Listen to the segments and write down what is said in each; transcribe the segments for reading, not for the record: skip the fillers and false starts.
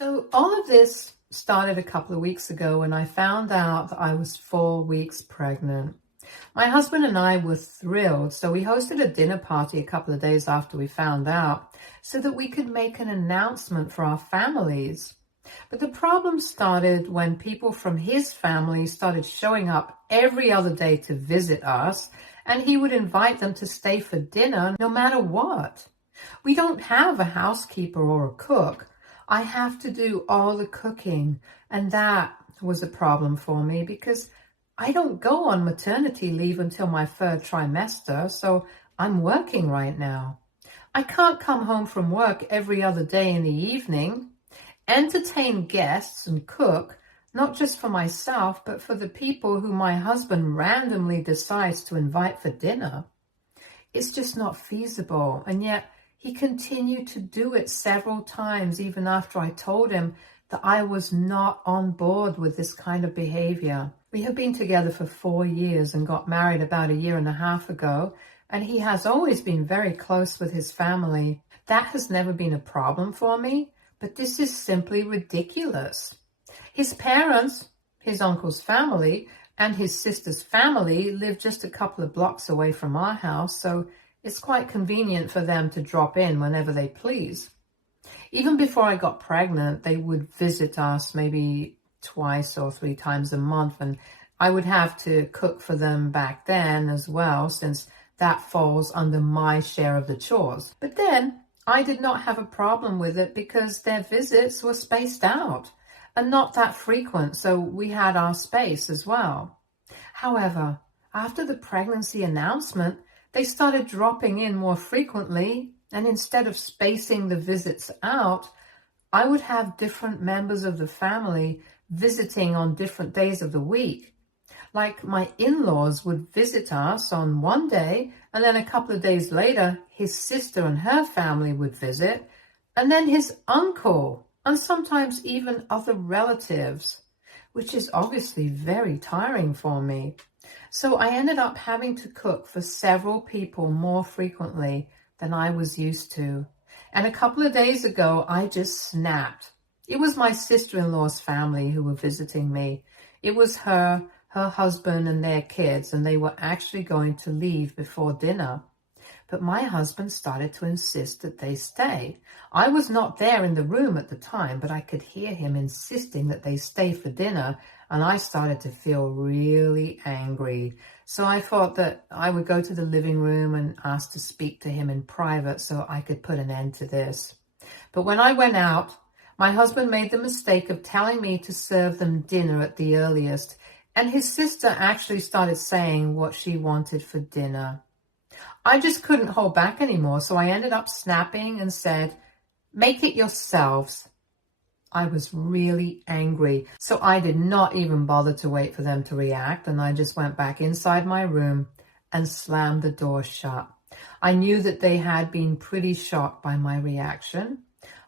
So all of this started a couple of weeks ago when I found out that I was 4 weeks pregnant. My husband and I were thrilled, so we hosted a dinner party a couple of days after we found out so that we could make an announcement for our families. But the problem started when people from his family started showing up every other day to visit us, and he would invite them to stay for dinner no matter what. We don't have a housekeeper or a cook. I have to do all the cooking, and that was a problem for me because I don't go on maternity leave until my third trimester, so I'm working right now. I can't come home from work every other day in the evening, entertain guests and cook, not just for myself, but for the people who my husband randomly decides to invite for dinner. It's just not feasible, and yet he continued to do it several times even after I told him that I was not on board with this kind of behavior. We have been together for 4 years and got married about 1.5 years ago, and he has always been very close with his family. That has never been a problem for me, but this is simply ridiculous. His parents, his uncle's family, and his sister's family live just a couple of blocks away from our house, so it's quite convenient for them to drop in whenever they please. Even before I got pregnant, they would visit us maybe 2 or 3 times a month, and I would have to cook for them back then as well, since that falls under my share of the chores. But then I did not have a problem with it because their visits were spaced out and not that frequent, so we had our space as well. However, after the pregnancy announcement, they started dropping in more frequently, and instead of spacing the visits out, I would have different members of the family visiting on different days of the week. Like my in-laws would visit us on one day, and then a couple of days later, his sister and her family would visit, and then his uncle, and sometimes even other relatives, which is obviously very tiring for me. So I ended up having to cook for several people more frequently than I was used to. And a couple of days ago, I just snapped. It was my sister-in-law's family who were visiting me. It was her husband, and their kids, and they were actually going to leave before dinner. But my husband started to insist that they stay. I was not there in the room at the time, but I could hear him insisting that they stay for dinner, and I started to feel really angry. So I thought that I would go to the living room and ask to speak to him in private so I could put an end to this. But when I went out, my husband made the mistake of telling me to serve them dinner at the earliest, and his sister actually started saying what she wanted for dinner. I just couldn't hold back anymore, so I ended up snapping and said, "Make it yourselves." I was really angry, so I did not even bother to wait for them to react, and I just went back inside my room and slammed the door shut. I knew that they had been pretty shocked by my reaction.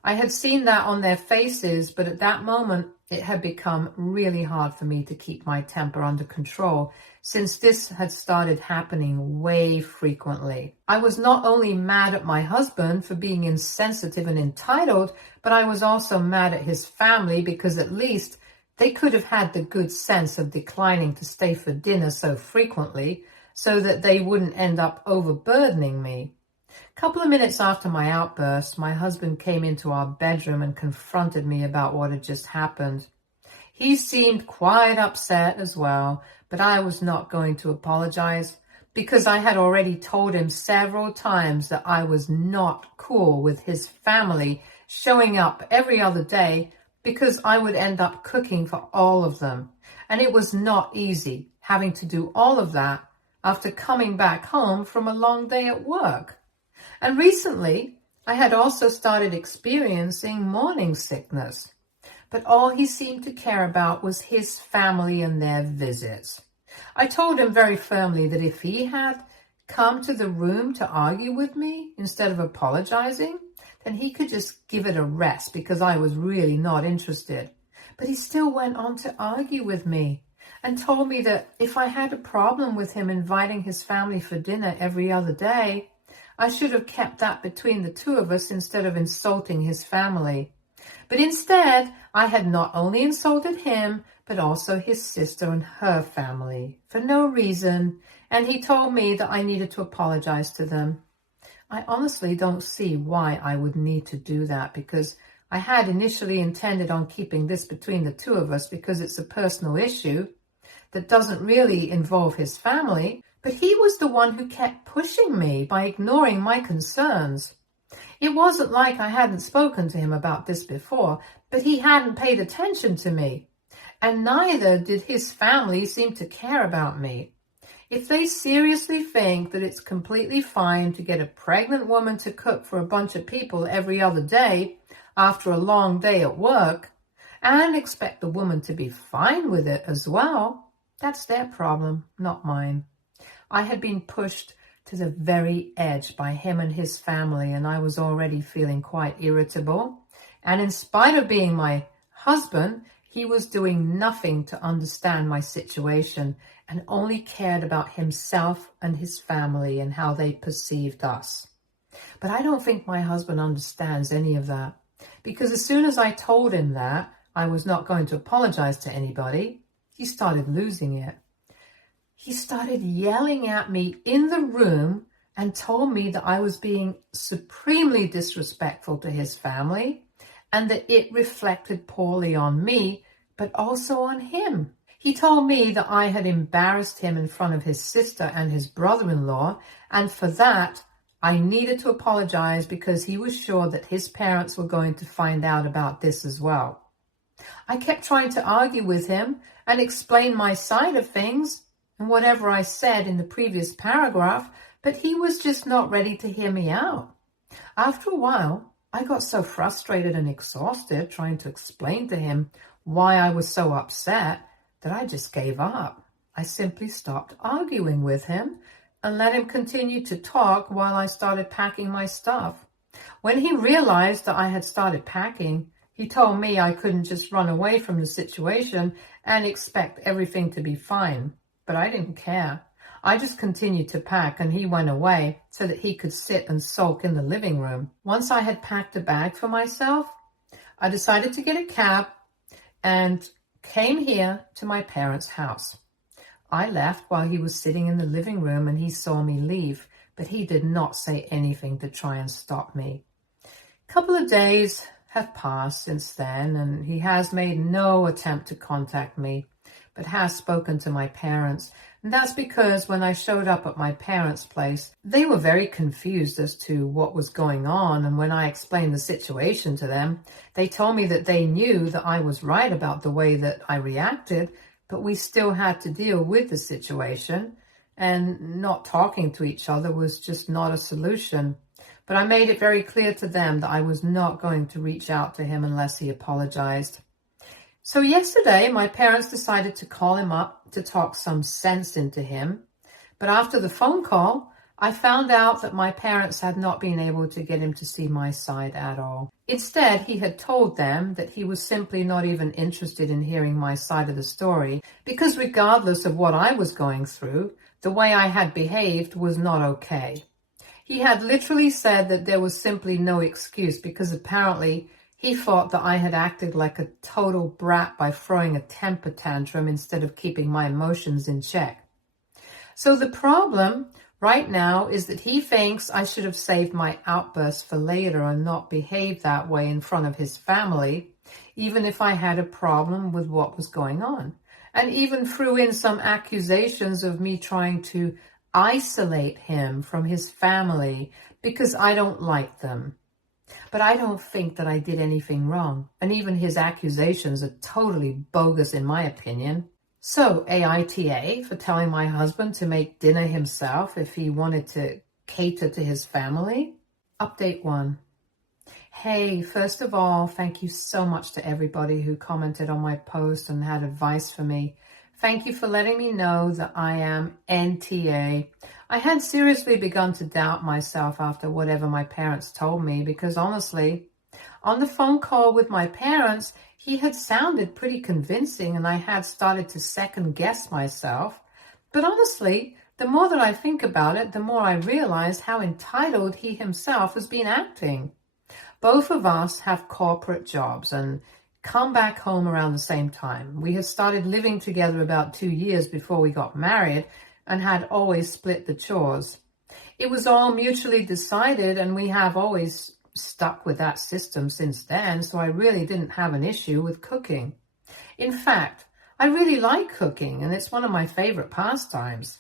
I had seen that on their faces, but at that moment, it had become really hard for me to keep my temper under control, since this had started happening way frequently. I was not only mad at my husband for being insensitive and entitled, but I was also mad at his family because at least they could have had the good sense of declining to stay for dinner so frequently so that they wouldn't end up overburdening me. A couple of minutes after my outburst, my husband came into our bedroom and confronted me about what had just happened. He seemed quite upset as well, but I was not going to apologize because I had already told him several times that I was not cool with his family showing up every other day because I would end up cooking for all of them. And it was not easy having to do all of that after coming back home from a long day at work. And recently, I had also started experiencing morning sickness. But all he seemed to care about was his family and their visits. I told him very firmly that if he had come to the room to argue with me instead of apologizing, then he could just give it a rest because I was really not interested. But he still went on to argue with me and told me that if I had a problem with him inviting his family for dinner every other day, I should have kept that between the two of us instead of insulting his family. But instead, I had not only insulted him, but also his sister and her family for no reason, and he told me that I needed to apologize to them. I honestly don't see why I would need to do that, because I had initially intended on keeping this between the two of us because it's a personal issue that doesn't really involve his family, but he was the one who kept pushing me by ignoring my concerns. It wasn't like I hadn't spoken to him about this before, but he hadn't paid attention to me, and neither did his family seem to care about me. If they seriously think that it's completely fine to get a pregnant woman to cook for a bunch of people every other day after a long day at work, and expect the woman to be fine with it as well, that's their problem, not mine. I had been pushed to the very edge by him and his family, and I was already feeling quite irritable. And in spite of being my husband, he was doing nothing to understand my situation and only cared about himself and his family and how they perceived us. But I don't think my husband understands any of that, because as soon as I told him that I was not going to apologize to anybody, he started losing it. He started yelling at me in the room and told me that I was being supremely disrespectful to his family and that it reflected poorly on me, but also on him. He told me that I had embarrassed him in front of his sister and his brother-in-law, and for that, I needed to apologize because he was sure that his parents were going to find out about this as well. I kept trying to argue with him and explain my side of things and whatever I said in the previous paragraph, but he was just not ready to hear me out. After a while, I got so frustrated and exhausted trying to explain to him why I was so upset that I just gave up. I simply stopped arguing with him and let him continue to talk while I started packing my stuff. When he realized that I had started packing, he told me I couldn't just run away from the situation and expect everything to be fine. But I didn't care. I just continued to pack, and he went away so that he could sit and sulk in the living room. Once I had packed a bag for myself, I decided to get a cab and came here to my parents' house. I left while he was sitting in the living room, and he saw me leave, but he did not say anything to try and stop me. A couple of days have passed since then, and he has made no attempt to contact me, but has spoken to my parents. And that's because when I showed up at my parents' place, they were very confused as to what was going on. And when I explained the situation to them, they told me that they knew that I was right about the way that I reacted, but we still had to deal with the situation, and not talking to each other was just not a solution. But I made it very clear to them that I was not going to reach out to him unless he apologized. So yesterday, my parents decided to call him up to talk some sense into him. But after the phone call, I found out that my parents had not been able to get him to see my side at all. Instead, he had told them that he was simply not even interested in hearing my side of the story, because regardless of what I was going through, the way I had behaved was not okay. He had literally said that there was simply no excuse, because apparently he thought that I had acted like a total brat by throwing a temper tantrum instead of keeping my emotions in check. So the problem right now is that he thinks I should have saved my outburst for later and not behaved that way in front of his family, even if I had a problem with what was going on. And even threw in some accusations of me trying to isolate him from his family because I don't like them. But I don't think that I did anything wrong, and even his accusations are totally bogus in my opinion. So, AITA for telling my husband to make dinner himself if he wanted to cater to his family. Update 1. Hey, first of all, thank you so much to everybody who commented on my post and had advice for me. Thank you for letting me know that I am NTA. I had seriously begun to doubt myself after whatever my parents told me, because honestly, on the phone call with my parents, he had sounded pretty convincing and I had started to second guess myself. But honestly, the more that I think about it, the more I realize how entitled he himself has been acting. Both of us have corporate jobs and come back home around the same time. We had started living together about 2 years before we got married and had always split the chores. It was all mutually decided, and we have always stuck with that system since then, so I really didn't have an issue with cooking. In fact, I really like cooking, and it's one of my favorite pastimes.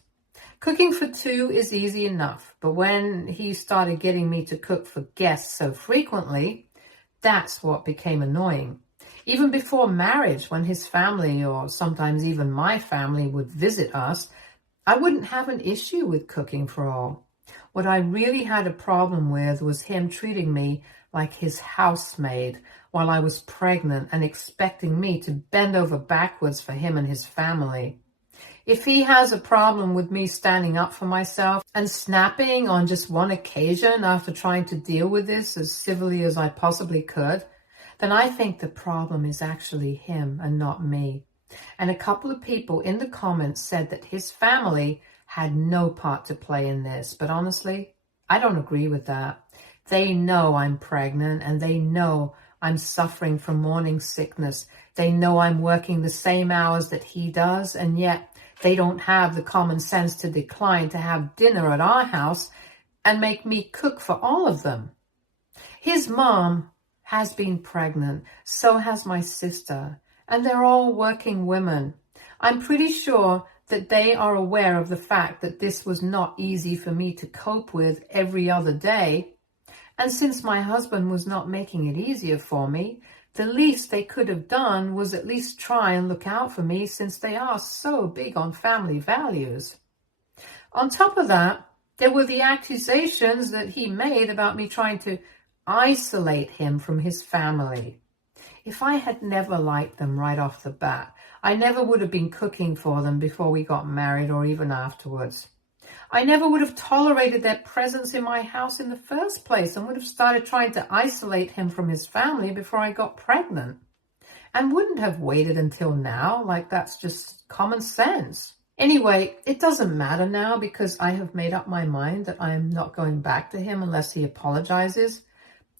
Cooking for two is easy enough, but when he started getting me to cook for guests so frequently, that's what became annoying. Even before marriage, when his family, or sometimes even my family, would visit us, I wouldn't have an issue with cooking for all. What I really had a problem with was him treating me like his housemaid while I was pregnant and expecting me to bend over backwards for him and his family. If he has a problem with me standing up for myself and snapping on just one occasion after trying to deal with this as civilly as I possibly could, then I think the problem is actually him and not me. And a couple of people in the comments said that his family had no part to play in this. But honestly, I don't agree with that. They know I'm pregnant and they know I'm suffering from morning sickness. They know I'm working the same hours that he does, and yet they don't have the common sense to decline to have dinner at our house and make me cook for all of them. His mom has been pregnant, so has my sister, and they're all working women. I'm pretty sure that they are aware of the fact that this was not easy for me to cope with every other day. And since my husband was not making it easier for me, the least they could have done was at least try and look out for me, since they are so big on family values. On top of that, there were the accusations that he made about me trying to isolate him from his family. If I had never liked them right off the bat, I never would have been cooking for them before we got married or even afterwards. I never would have tolerated their presence in my house in the first place and would have started trying to isolate him from his family before I got pregnant. And wouldn't have waited until now, like that's just common sense. Anyway, it doesn't matter now because I have made up my mind that I am not going back to him unless he apologizes.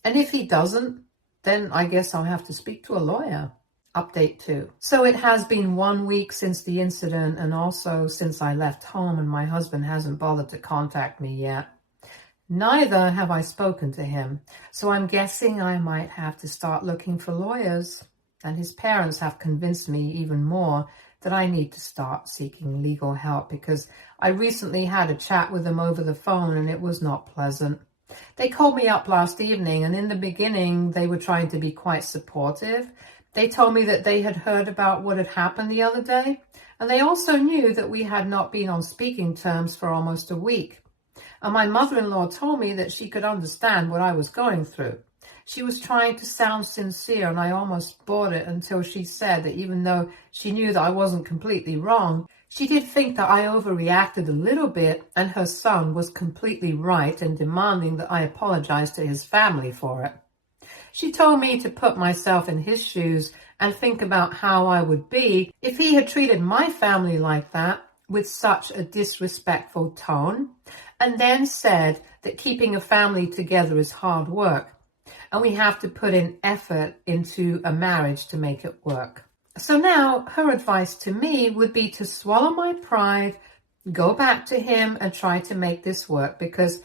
And if he doesn't, then I guess I'll have to speak to a lawyer. Update 2. So it has been 1 week since the incident, and also since I left home, and my husband hasn't bothered to contact me yet. Neither have I spoken to him, so I'm guessing I might have to start looking for lawyers. And his parents have convinced me even more that I need to start seeking legal help, because I recently had a chat with them over the phone and it was not pleasant. They called me up last evening, and in the beginning they were trying to be quite supportive. They told me that they had heard about what had happened the other day, and they also knew that we had not been on speaking terms for almost a week. And my mother-in-law told me that she could understand what I was going through. She was trying to sound sincere, and I almost bought it until she said that even though she knew that I wasn't completely wrong, she did think that I overreacted a little bit, and her son was completely right in demanding that I apologize to his family for it. She told me to put myself in his shoes and think about how I would be if he had treated my family like that, with such a disrespectful tone, and then said that keeping a family together is hard work, and we have to put in effort into a marriage to make it work. So now her advice to me would be to swallow my pride, go back to him and try to make this work, because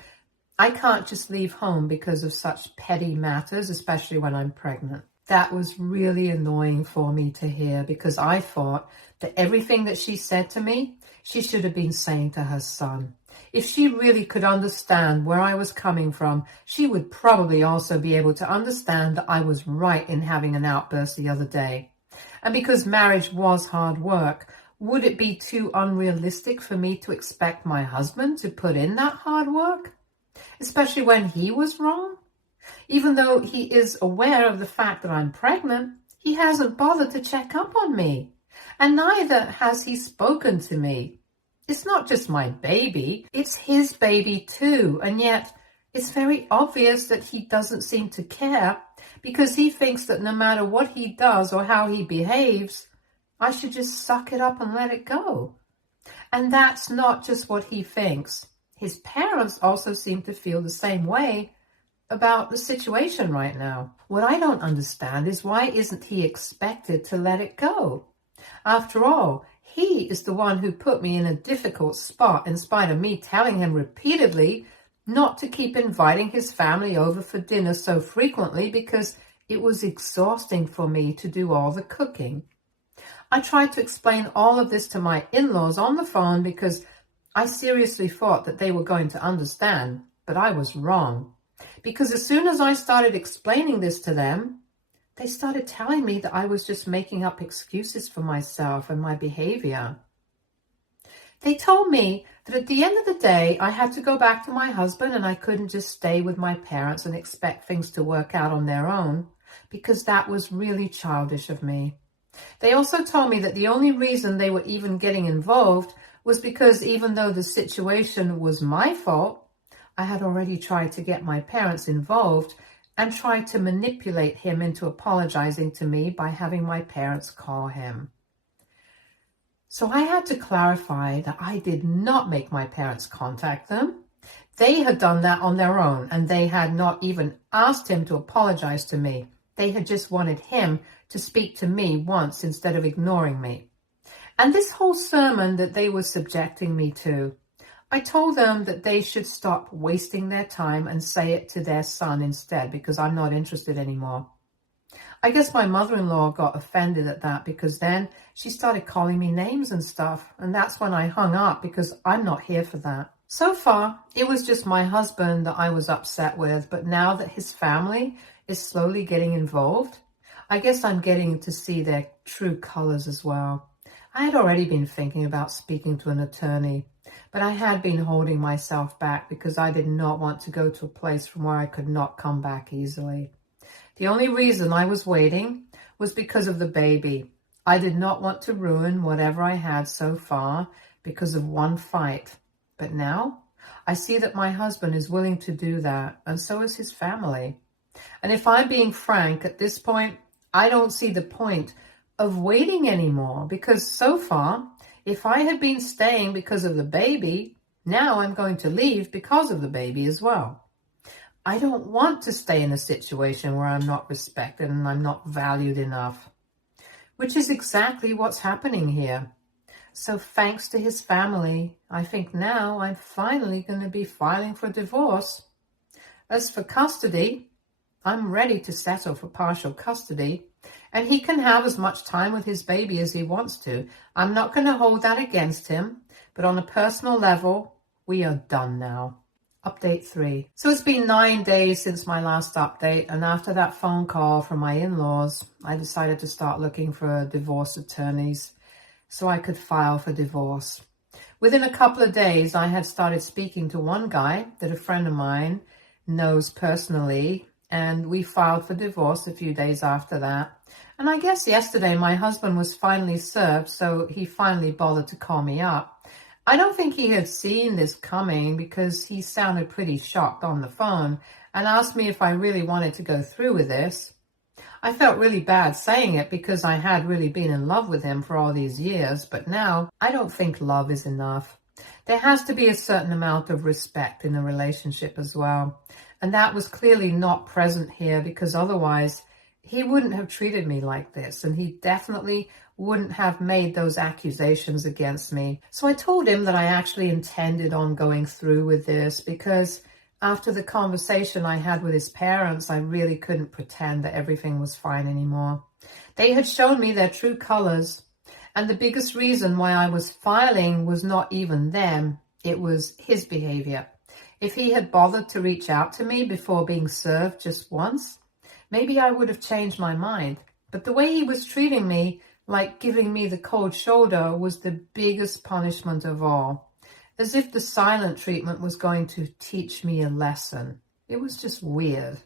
I can't just leave home because of such petty matters, especially when I'm pregnant. That was really annoying for me to hear, because I thought that everything that she said to me, she should have been saying to her son. If she really could understand where I was coming from, she would probably also be able to understand that I was right in having an outburst the other day. And because marriage was hard work, would it be too unrealistic for me to expect my husband to put in that hard work? Especially when he was wrong? Even though he is aware of the fact that I'm pregnant, he hasn't bothered to check up on me. And neither has he spoken to me. It's not just my baby, it's his baby too. And yet it's very obvious that he doesn't seem to care, because he thinks that no matter what he does or how he behaves, I should just suck it up and let it go. And that's not just what he thinks. His parents also seem to feel the same way, about the situation right now. What I don't understand is why isn't he expected to let it go? After all, he is the one who put me in a difficult spot in spite of me telling him repeatedly not to keep inviting his family over for dinner so frequently because it was exhausting for me to do all the cooking. I tried to explain all of this to my in-laws on the phone because I seriously thought that they were going to understand, but I was wrong. Because as soon as I started explaining this to them, they started telling me that I was just making up excuses for myself and my behavior. They told me that at the end of the day, I had to go back to my husband and I couldn't just stay with my parents and expect things to work out on their own, because that was really childish of me. They also told me that the only reason they were even getting involved was because even though the situation was my fault, I had already tried to get my parents involved and tried to manipulate him into apologizing to me by having my parents call him. So I had to clarify that I did not make my parents contact them. They had done that on their own, and they had not even asked him to apologize to me. They had just wanted him to speak to me once instead of ignoring me. And this whole sermon that they were subjecting me to, I told them that they should stop wasting their time and say it to their son instead, because I'm not interested anymore. I guess my mother-in-law got offended at that, because then she started calling me names and stuff, and that's when I hung up because I'm not here for that. So far, it was just my husband that I was upset with, but now that his family is slowly getting involved, I guess I'm getting to see their true colors as well. I had already been thinking about speaking to an attorney, but I had been holding myself back because I did not want to go to a place from where I could not come back easily. The only reason I was waiting was because of the baby. I did not want to ruin whatever I had so far because of one fight. But now I see that my husband is willing to do that, and so is his family. And if I'm being frank, at this point, I don't see the point of waiting anymore, because so far, if I had been staying because of the baby, now I'm going to leave because of the baby as well. I don't want to stay in a situation where I'm not respected and I'm not valued enough, which is exactly what's happening here. So thanks to his family, I think now I'm finally going to be filing for divorce. As for custody, I'm ready to settle for partial custody, and he can have as much time with his baby as he wants to. I'm not going to hold that against him, but on a personal level, we are done now. Update 3. So it's been 9 days since my last update, and after that phone call from my in-laws, I decided to start looking for divorce attorneys so I could file for divorce. Within a couple of days, I had started speaking to one guy that a friend of mine knows personally, and we filed for divorce a few days after that. And I guess yesterday my husband was finally served, so he finally bothered to call me up. I don't think he had seen this coming because he sounded pretty shocked on the phone and asked me if I really wanted to go through with this. I felt really bad saying it because I had really been in love with him for all these years, but now I don't think love is enough. There has to be a certain amount of respect in a relationship as well. And that was clearly not present here, because otherwise he wouldn't have treated me like this, and he definitely wouldn't have made those accusations against me. So I told him that I actually intended on going through with this, because after the conversation I had with his parents, I really couldn't pretend that everything was fine anymore. They had shown me their true colors, and the biggest reason why I was filing was not even them, it was his behavior. If he had bothered to reach out to me before being served just once, maybe I would have changed my mind. But the way he was treating me, like giving me the cold shoulder, was the biggest punishment of all. As if the silent treatment was going to teach me a lesson. It was just weird.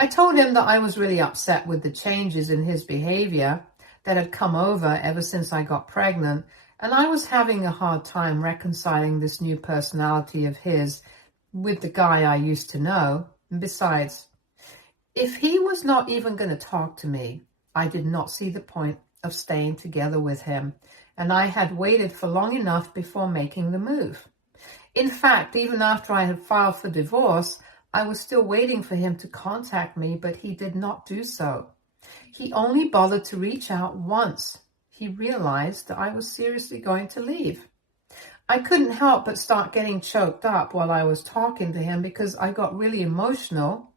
I told him that I was really upset with the changes in his behavior that had come over ever since I got pregnant, and I was having a hard time reconciling this new personality of his with the guy I used to know. And besides, if he was not even going to talk to me, I did not see the point of staying together with him, and I had waited for long enough before making the move. In fact, even after I had filed for divorce, I was still waiting for him to contact me, but he did not do so. He only bothered to reach out once he realized that I was seriously going to leave. I couldn't help but start getting choked up while I was talking to him because I got really emotional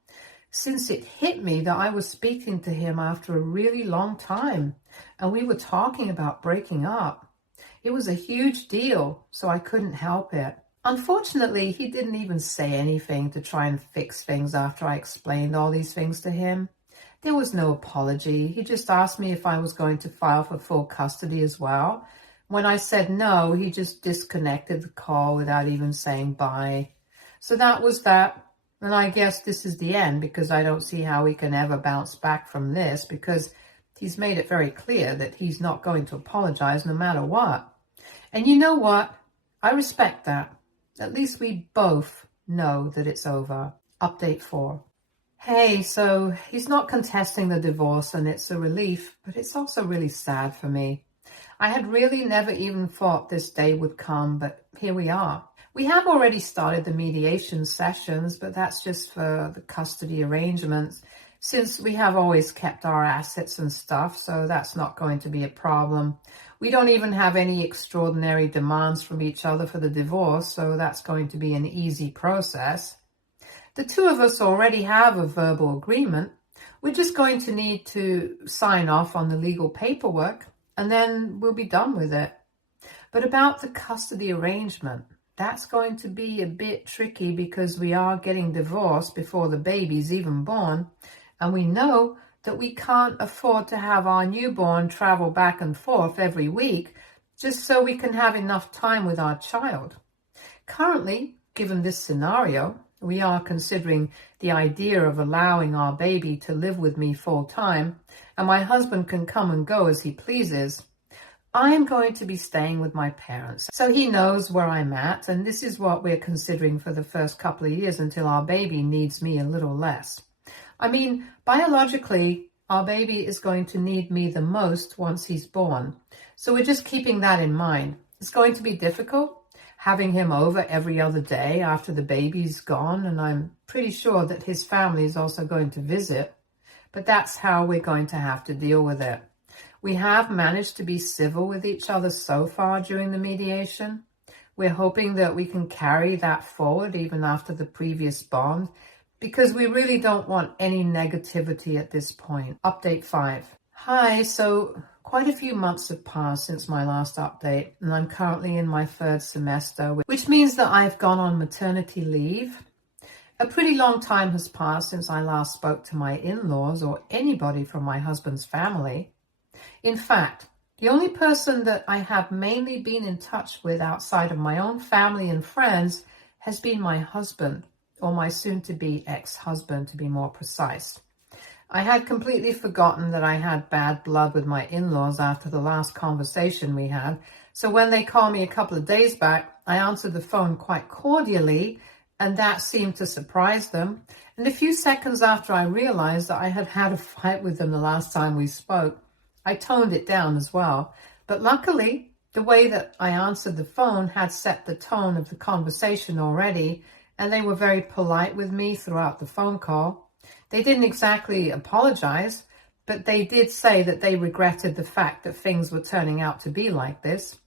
since it hit me that I was speaking to him after a really long time and we were talking about breaking up. It was a huge deal, so I couldn't help it. Unfortunately, he didn't even say anything to try and fix things after I explained all these things to him. There was no apology. He just asked me if I was going to file for full custody as well. When I said no, he just disconnected the call without even saying bye. So that was that. And I guess this is the end because I don't see how we can ever bounce back from this because he's made it very clear that he's not going to apologize no matter what. And you know what? I respect that. At least we both know that it's over. Update 4. Hey, so he's not contesting the divorce and it's a relief, but it's also really sad for me. I had really never even thought this day would come, but here we are. We have already started the mediation sessions, but that's just for the custody arrangements, since we have always kept our assets and stuff, so that's not going to be a problem. We don't even have any extraordinary demands from each other for the divorce, so that's going to be an easy process. The two of us already have a verbal agreement. We're just going to need to sign off on the legal paperwork, and then we'll be done with it. But about the custody arrangement, that's going to be a bit tricky because we are getting divorced before the baby's even born, and we know that we can't afford to have our newborn travel back and forth every week just so we can have enough time with our child. Currently, given this scenario, we are considering the idea of allowing our baby to live with me full time, and my husband can come and go as he pleases. I am going to be staying with my parents, so he knows where I'm at, and this is what we're considering for the first couple of years until our baby needs me a little less. I mean, biologically, our baby is going to need me the most once he's born, so we're just keeping that in mind. It's going to be difficult having him over every other day after the baby's gone, and I'm pretty sure that his family is also going to visit, but that's how we're going to have to deal with it. We have managed to be civil with each other so far during the mediation. We're hoping that we can carry that forward even after the previous bond, because we really don't want any negativity at this point. Update 5. Hi, so quite a few months have passed since my last update, and I'm currently in my 3rd semester, which means that I've gone on maternity leave. A pretty long time has passed since I last spoke to my in-laws or anybody from my husband's family. In fact, the only person that I have mainly been in touch with outside of my own family and friends has been my husband, or my soon-to-be ex-husband to be more precise. I had completely forgotten that I had bad blood with my in-laws after the last conversation we had, so when they called me a couple of days back, I answered the phone quite cordially, and that seemed to surprise them. And a few seconds after I realized that I had had a fight with them the last time we spoke, I toned it down as well. But luckily, the way that I answered the phone had set the tone of the conversation already, and they were very polite with me throughout the phone call. They didn't exactly apologize, but they did say that they regretted the fact that things were turning out to be like this.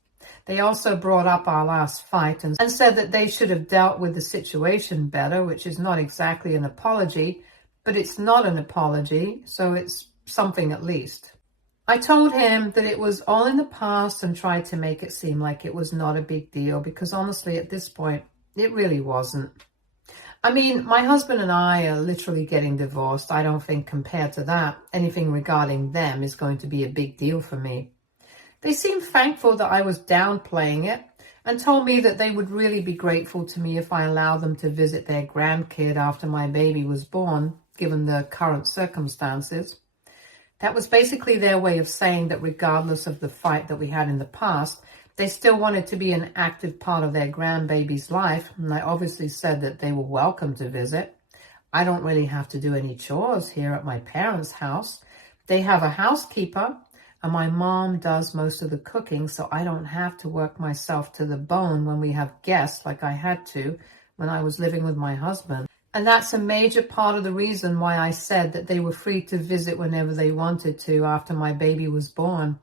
They also brought up our last fight and said that they should have dealt with the situation better, which is not exactly an apology, but it's not an apology, so it's something at least. I told him that it was all in the past and tried to make it seem like it was not a big deal because honestly at this point, it really wasn't. I mean, my husband and I are literally getting divorced. I don't think compared to that, anything regarding them is going to be a big deal for me. They seemed thankful that I was downplaying it and told me that they would really be grateful to me if I allowed them to visit their grandkid after my baby was born, given the current circumstances. That was basically their way of saying that regardless of the fight that we had in the past, they still wanted to be an active part of their grandbaby's life, and I obviously said that they were welcome to visit. I don't really have to do any chores here at my parents' house. They have a housekeeper, and my mom does most of the cooking, so I don't have to work myself to the bone when we have guests like I had to when I was living with my husband. And that's a major part of the reason why I said that they were free to visit whenever they wanted to after my baby was born.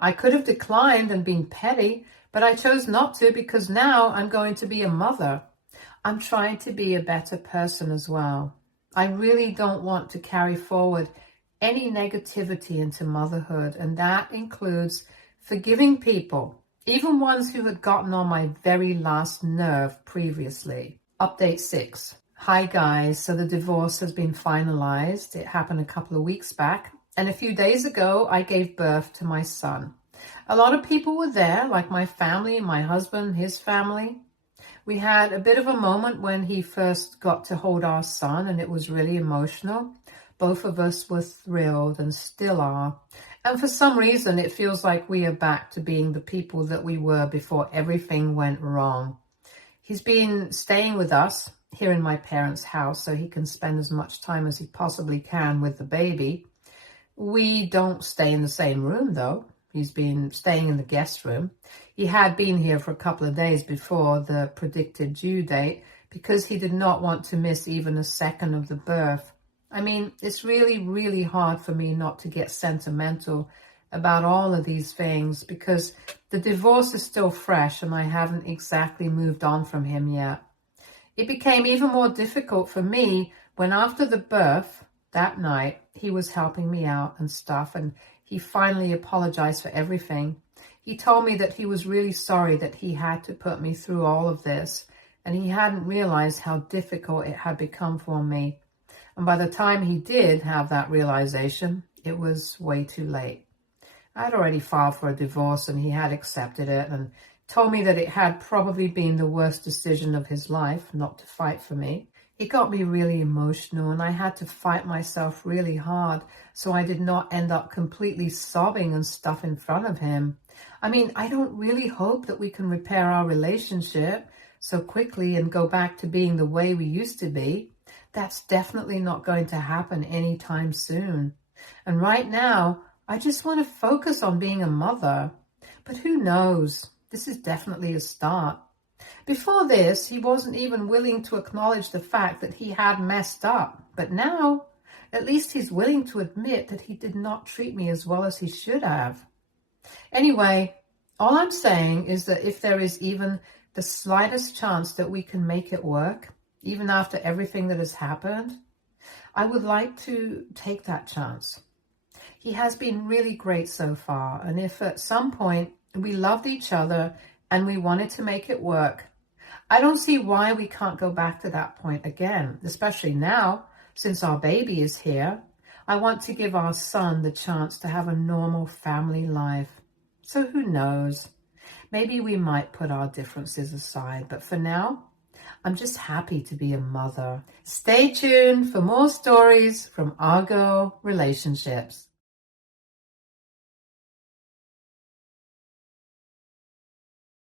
I could have declined and been petty, but I chose not to because now I'm going to be a mother. I'm trying to be a better person as well. I really don't want to carry forward any negativity into motherhood, and that includes forgiving people, even ones who had gotten on my very last nerve previously. Update 6. Hi guys, so the divorce has been finalized. It happened a couple of weeks back, and a few days ago I gave birth to my son. A lot of people were there, like my family, my husband, his family. We had a bit of a moment when he first got to hold our son, and it was really emotional. Both of us were thrilled and still are. And for some reason, it feels like we are back to being the people that we were before everything went wrong. He's been staying with us here in my parents' house so he can spend as much time as he possibly can with the baby. We don't stay in the same room, though. He's been staying in the guest room. He had been here for a couple of days before the predicted due date because he did not want to miss even a second of the birth. I mean, it's really, really hard for me not to get sentimental about all of these things because the divorce is still fresh and I haven't exactly moved on from him yet. It became even more difficult for me when after the birth that night, he was helping me out and stuff, and he finally apologized for everything. He told me that he was really sorry that he had to put me through all of this, and he hadn't realized how difficult it had become for me. And by the time he did have that realization, it was way too late. I had already filed for a divorce, and he had accepted it and told me that it had probably been the worst decision of his life not to fight for me. It got me really emotional, and I had to fight myself really hard so I did not end up completely sobbing and stuff in front of him. I mean, I don't really hope that we can repair our relationship so quickly and go back to being the way we used to be. That's definitely not going to happen anytime soon. And right now, I just want to focus on being a mother. But who knows? This is definitely a start. Before this, he wasn't even willing to acknowledge the fact that he had messed up. But now, at least he's willing to admit that he did not treat me as well as he should have. Anyway, all I'm saying is that if there is even the slightest chance that we can make it work, even after everything that has happened, I would like to take that chance. He has been really great so far, and if at some point we loved each other and we wanted to make it work, I don't see why we can't go back to that point again, especially now, since our baby is here. I want to give our son the chance to have a normal family life. So who knows? Maybe we might put our differences aside, but for now, I'm just happy to be a mother. Stay tuned for more stories from Argo Relationships.